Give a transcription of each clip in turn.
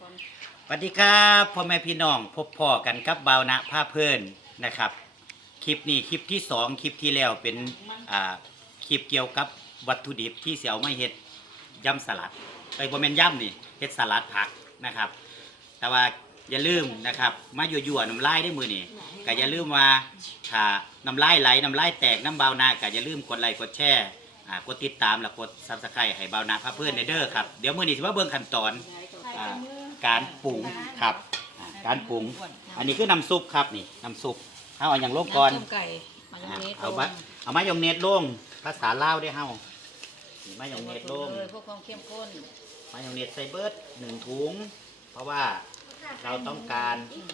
คนสวัสดีครับพ่อแม่พี่น้องพบพ่อกันกับเบาวนะผ้าเพิ่นนะครับ คลิปนี้คลิปที่สองคลิปที่แล้วเป็นอ่าคลิปเกี่ยวกับวัตถุดิบที่เสียวไม่เฮ็ดยำสลัดไอ้ยบ่แม่นยำนี่เฮ็ดสลัดผักนะครับ แต่ว่าอย่าลืมนะครับมายั่วๆน้ำลายได้มือนี่ก็อย่าลืมว่าถ้าน้ำลายไหลน้ำลายแตกน้ำเบาวนาก็อย่าลืมกดไลค์กดแชร์อ่ากดติดตามแล้วกดซับสไครต์ให้เบาวนาผ้าเพิ่นในเด้อครับเดี๋ยวมื้อนี้สิมาเบิ่งขั้นตอนอ่า การปรุงครับอ่าการปรุง อันนี้คือน้ำซุปครับนี่น้ำซุปเอาอันอย่างลงก่อนน้ำต้มไก่มายองเนสเอาบะเอามายองเนตลงภาษาลาวได้เฮานี่มายองเนตลง เลยพวกความเข้มข้นมายองเนตใส่เบิดหนึ่งถุง เพราะว่าเราต้องการอืม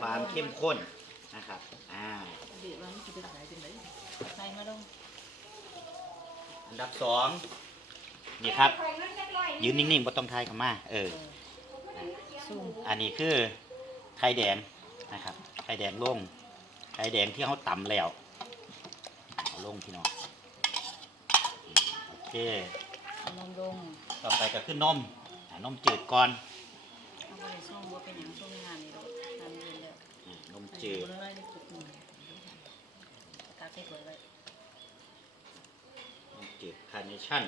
ความเข้มข้นนะครับ อ่า ใส่มาลงอันดับสองนี่ครับ ยืนนิ่งๆบ่ต้องทายเข้ามา เออ ซุ่มอันนี้คือไข่แดงนะครับ ไข่แดงลง ไข่แดงที่เขาตำแล้วเอาลงพี่น้องโอเคเอานมลงต่อไปก็คือนมอ่านมจืดก่อนเอาไปส่งว่าเป็นอย่างช่วงงานนี่โดดทำเย็นแล้วอ่านมจืดตาเก็บไว้ไว้นมจืดคาร์เนชั่น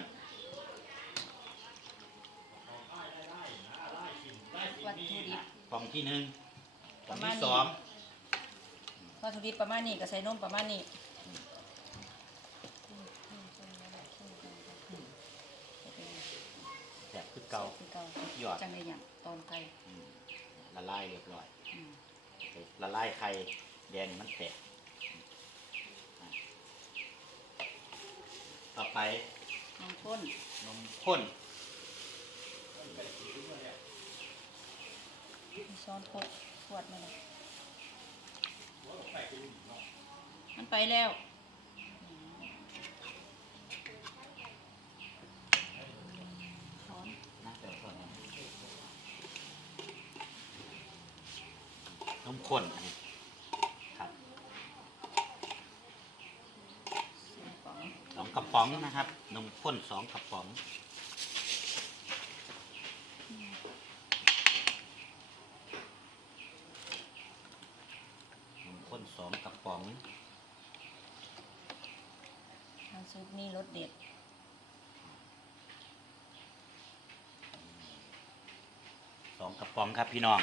วัตถุดิบ กล่องที่หนึ่งกล่องประมาณที่นี้สองวัตถุดิบประมาณนี้ก็ใส่นมประมาณนี้แบบคือเก่าคือเก่าหยอดจังเลยอย่างตอนไก่อืมละลายเรียบร้อยอืมละลายไข่แดงมันแตกอะต่อไปนมข้นนมข้น ช้อนโคตรขวดมาเลยมันไปแล้วช้อนนมข้นอันนี้ครับสองกระป๋องนะครับนมข้นสองกระป๋อง นมข้นสองกระป๋อง น้ำซุปนี่รสเด็ด สองกระป๋องครับพี่น้อง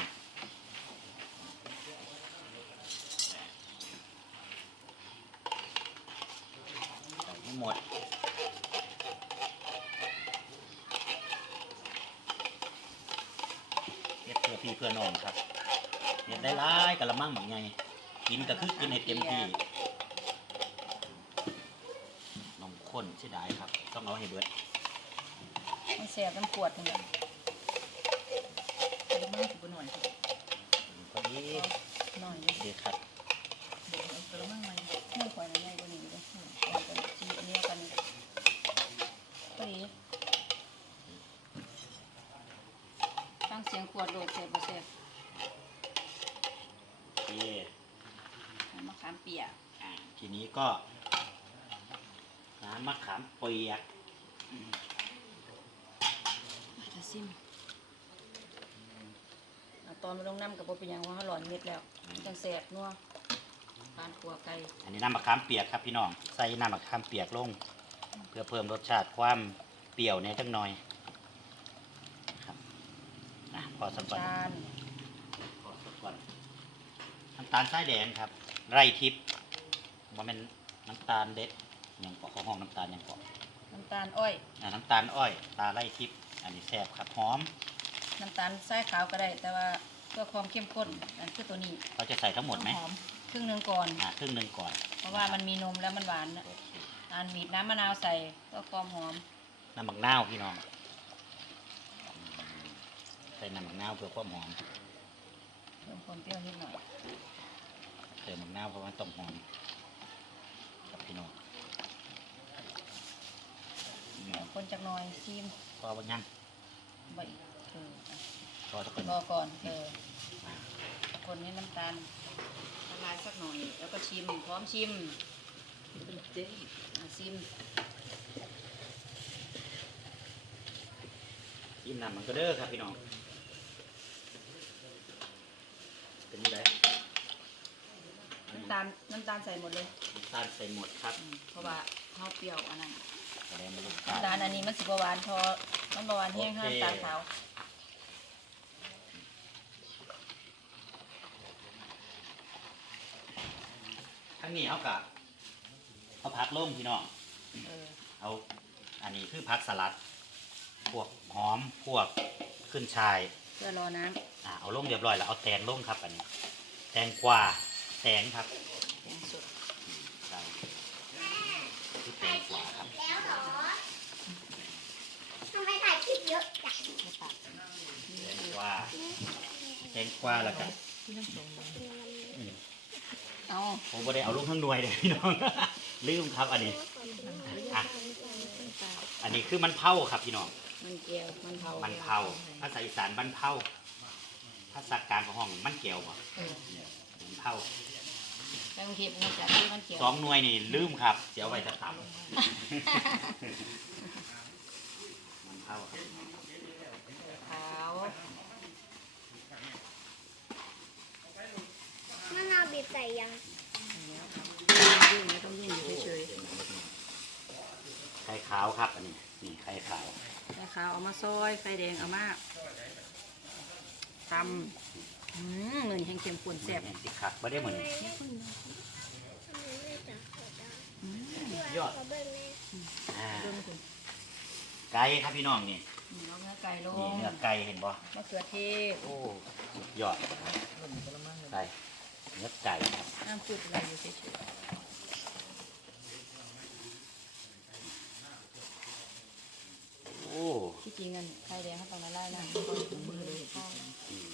ใส่ให้หมดเฮ็ดเพื่อพี่เพื่อน้องครับเฮ็ดได้หลายกะละมังบางไงกินก็คือกินให้เต็มที่นมข้นเสียดายครับ ต้องเอาให้เบิดมันแสบน้ำขวดนี่แหละ เอามาสิบหน่อยพอดีหน่อยเลยดีครับเดี๋ยวเอากระมังมาเมื่อควายในใหญ่กว่านี้เลยเอากันทีอันเนี้ยกันพอดีฟังเสียงขวดโหลดเสบบ่เสบโอเคน้ำมะขามเปียกอ่าทีนี้ก็น้ำมะขามเปียกมาจะซิม อาตอนมาลงน้ำกับบ่เป็นหยังว่าเขาหลอนเม็ดแล้วจังแสบนัวปานขัวไก่อันนี้น้ำมะขามเปียกครับพี่น้อง ใส่น้ำมะขามเปียกลง เพื่อเพิ่มรสชาติความเปรี้ยวในจังหน่อยครับอะพอสักก่อนจานพอสักก่อนน้ำตาลทรายแดงครับ ไร่ทิพย์ว่าเป็นน้ำตาลเด็ดยังเกาะของห้องน้ำตาลยังเกาะน้ำตาลอ้อยอะน้ำตาลอ้อย ตาไร่ทิพย์อันนี้แซ่บครับหอม น้ำตาลทรายขาวก็ได้ แต่ว่าเพื่อความเข้มข้นอันคือตัวนี้เราจะใส่ทั้งหมดไหมหอมครึ่งหนึ่งก่อน อะครึ่งหนึ่งก่อนเพราะว่ามันมีนมแล้วมันหวานนะโอเคอันบีบน้ำมะนาวใส่เพื่อความหอมน้ำมักนาวพี่น้องใส่น้ำมักนาวเพื่อความหอมเพิ่มความเปรี้ยวนิดหน่อยเติมมักนาวเพราะว่าต้องหอมครับพี่น้องอืมคนจักหน่อยชิมพอบ้างยัง ใบเออ รอสักคนอก่อนเออคนนี้น้ำตาลละลายสักหน่อย แล้วก็ชิม พร้อมชิมชิมยิ้มนำมันก็เด้อครับพี่น้อง เป็นยังไงน้ำตาลน้ำตาลใส่หมดเลยน้ำตาลใส่หมดครับ เพราะว่าข้าวเปรี้ยวอันนั้นน้ำตาลอันนี้มันสิบหวานพอน้ำหวานแห้งข้าวตาลขาว ทั้งนี้เขากับเขาพักล่มพี่น้อง เออเอาอันนี้คือผักสลัด พวกหอม พวกขึ้นชาย เพื่อรอน้อ่าเอาลงเรียบร้อยแล้วเอาแตงลงครับอันนี้ แตงกวาแตงครับำแกงสดใช่คือแตงกวาครับแล้วเหรอทำไมถ่ายคลิปเยอะจังไม่ตัดแตงกวาแตงกวาแล้วกัน เอาผมไม่ได้เอาลงทั้งหน่วยเลยพี่น้อง ลืมครับอันนี้ อะ อันนี้คือมันเผาครับพี่น้อง มันเจียวมันเผามันเผาภาษาอีสานมันเผาภาษากลางของห้องมันเกี่ยวบ่เออมันเผาแล้วบางทีมันจะที่มันเจียวสองหน่วยนี่ลืมครับเสียไว้จะต่ำมันเผาครับ ขาว มะนาวบีบใส่ยัง ยุ่งไม่ต้องยุ่งอยู่เฉย ไข่ขาวครับอันนี้นี่ไข่ขาวๆไข่ขาวเอามาซอยไข่แดงเอามาตำอืมเหมือนแห้งเค็มข้นแซ่บแม่นสิคักไม่ได้เหมือนทำไมไม่จับกดได้อืมยอดขอเบิ้งแม่อ่าเริ่มถึงไก่ครับพี่น้องนี่เอาเนื้อไก่ลนี่งเนื้อไก่เห็นบ่มะเขือเทศโอ้สุดยอดไก่เนื้อไก่ครับน้ำจุดอะไรอยู่เฉย โอ้ ๆ ที่จริงกันไข่แดงเขาต้องละลายน้ำก่อนถึงมือเลยพ่ออืม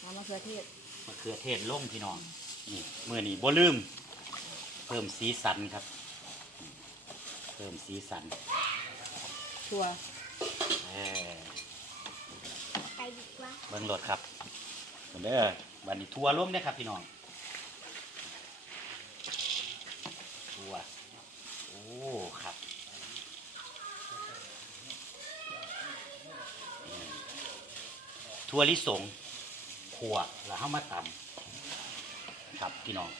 เอามะเขือเทศมะเขือเทศล่งพี่น้องนี่เมื่อนี้บ่ลืม เพิ่มสีสันครับ เพิ่มสีสันชัวเออไปดีกว่าเบิ่งรถครับเบิ่งเด้อบันนี้ทัวร์ลงเด้อครับพี่น้องทัวร์โอ้ครับอื ทัวร์ลิสงขวดแล้วเข้ามาตำครับพี่น้อง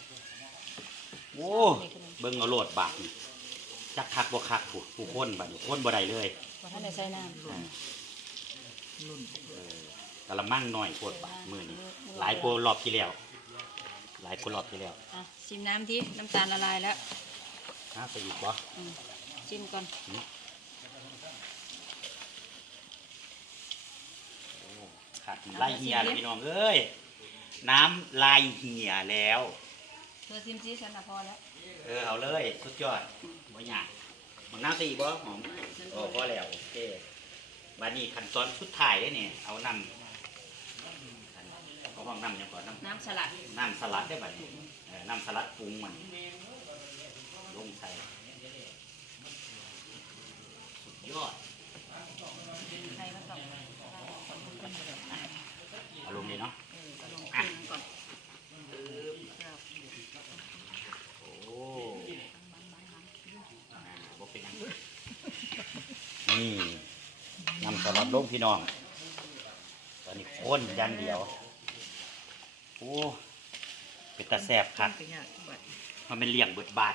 โอ้เบิ่งเอาโลดบาทนี่จักคักบ่คักผู้ผู้คนบัดนี้คนบ่ได้เลยพอท่านได้ใส่น้ำอ่าเออกะละมังหน่อยโคตรบาทมือนี้หลายโปรรอบที่แล้ว หลายโปรรอบที่แล้วอะชิมน้ำที่น้ำตาลละลายแล้วน่าไปอีกบ่อืมชิมก่อนโอ้ ขาดไล่เหียเลยพี่น้องเอ้ยน้ำลายเหียแล้ว เธอชิมซิฉันนะพอแล้วเออเอาเลยสุดยอดบ่ยากมันน้ำสีบ่หอมโอ้พอแล้วโอเคบัดนี้ขั้นตอนสุดท้ายเด้เนี่ยเอาน้ำเอาห้องน้ำยังก่อนน้ำน้ำสลัดน้ำสลัดได้บัดนี้เออน้ำสลัดปรุงมันลงใส่สุดยอด ไข่มันต้อง เอาลงเลยเนาะ เออเอาลงครึ่งก่อน โอ้อ่าบ่เป็นหยัง นี่น้ำสลัดลงพี่น้อง ตอนนี้ข้นอยันเดียว โอ้เป็นตาแสบคักมันเป็นเลี้ยงเบิดบาท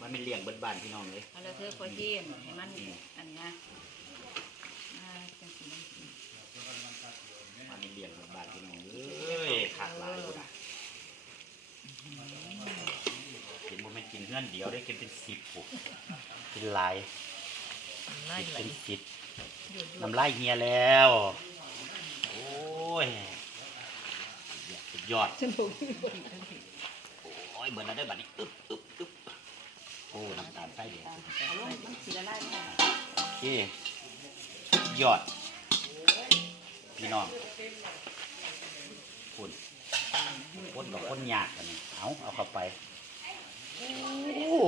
มันเป็นเลี้ยงเบิดบานพี่น้องเลยเอาแล้วเธอคอยที่ให้มันอันนี้นะอ่าจังสิจังสิ มันเป็นเลี้ยงเบิดบานพี่น้องเอ้ยขาดหลายกูนะกิ นบ่แม่นกินเพื่อนเดียวได้กินเป็นสิบปุ๊กินหลายกินเป็นสิบน้ำลายเฮียแล้ว โอ้ยสุดยอดฉันบอกโอ้ยเบิดแล้วได้อบัดนี้อึ๊บอึ๊บอึ๊บโอ้น้ำตาลไส้แดงเอาลงมันสีละลายไหมโอเคสุดยอด พี่น้องคุณคนกับคนยากกันนี่เอาเอาเข้าไป โอ้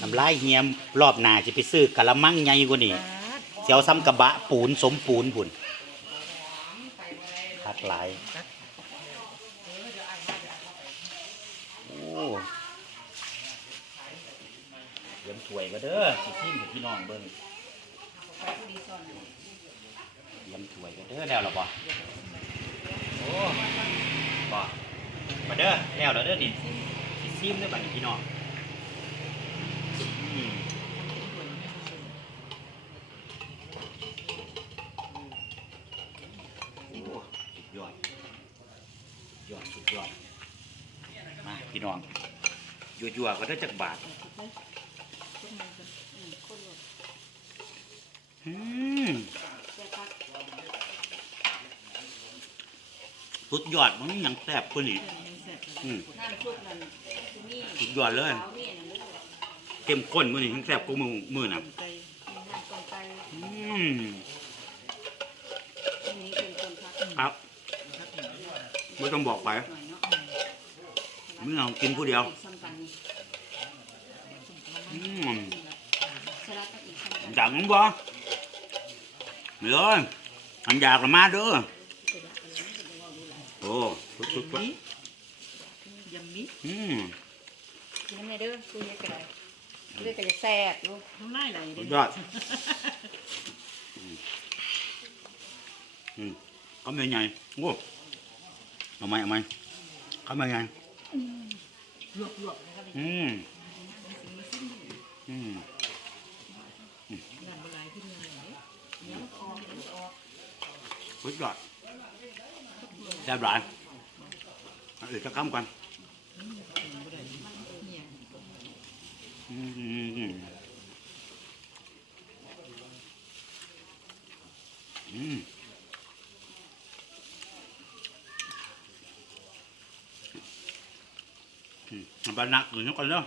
น้ำลายเฮียมรอบหน้าจะไปซื้อกะละมังใหญ่กว่านี้เสียวซ้ำกระบะปูนสมปูนพุ่นคักหลายโอ้เตรียมถ้วยก็เด้อสิทิมให้พี่น้องเบิ่งไปผู้ดีซ่อนเตรียมถ้วยก็เด้อแล้วหรอบ่โอ้เด้อแล้วแล้วเด้อนี่สิ ซิมได้แบัดนี้พี่น้องอืมโอ้สุดยอดสุดยอดสุดยอดมาพี่น้องยั่วๆก็ได้จากบาท สุดยอดมันยังแซ่บกว่านี้อืมน้ำซุปนั่นคือมีสุดยอดเลยขาวมีอันนั้นเลยเข้มข้นมื้อนี้ยังแซ่บกว่ามือมือน่ะไก่มีน้ำต้มไก่อืมอันนี้เป็นคนพักครับไม่ต้องบอกไปหน่อยเนาะมื้อเรากินผู้เดียวอีกซ้ำกันนี่อืมสลัดก็อีกซ้ำกันดังบ่เลยอันอยากละมาเด้อ โอ้สุดๆๆยำมิอืมกินน้ำในเด้อคุยกันเลยเลือดก็จะแซ่บลูกน้ำลายไหลสุเด้ดยอดอืมอืมเขาเป็นไงโอ้เอาไหมเอาไหมเขาเป็นไงลวกลวกนะครับอืมอืมน้ำบะไหลขึ้นมาเลยสุดยอด แซ่บหลายอาอีกสักคำก่อนอืมอืมอืมอืมอืมเอาไปนักหนึ่งก่อนเนาะ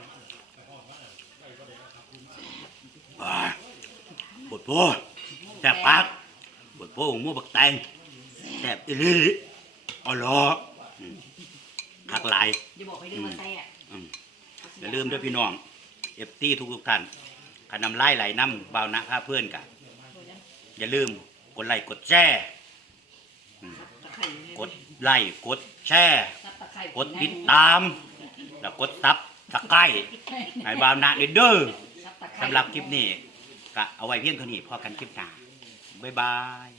อ่าปวดโป้แซ่บปากปวดโป้หมูบักแตงแซ่บอีหลี อ๋อเหรออืมหักหลาย อย่าบอกไปเรื่องว่าแซ่บอืม อย่าลืมด้วยพี่น้องเอฟตีทุกทุกๆท่านขันนำไล่ไหลน้ำเบาวนะพาเพื่อนกันอย่าลืมกดไลค์กดแชร์อืมตะไคร้เนี่ยกดไลค์กดแชร์ซับตะไคร้กดติดตาม แล้วกดซับตะไคร้ให้บาวนะเด้อเด้อซับตะไคร้สำหรับคลิปนี้ก็เอาไว้เพียงเท่านี้พอกันคลิปหน้าบ๊ายบาย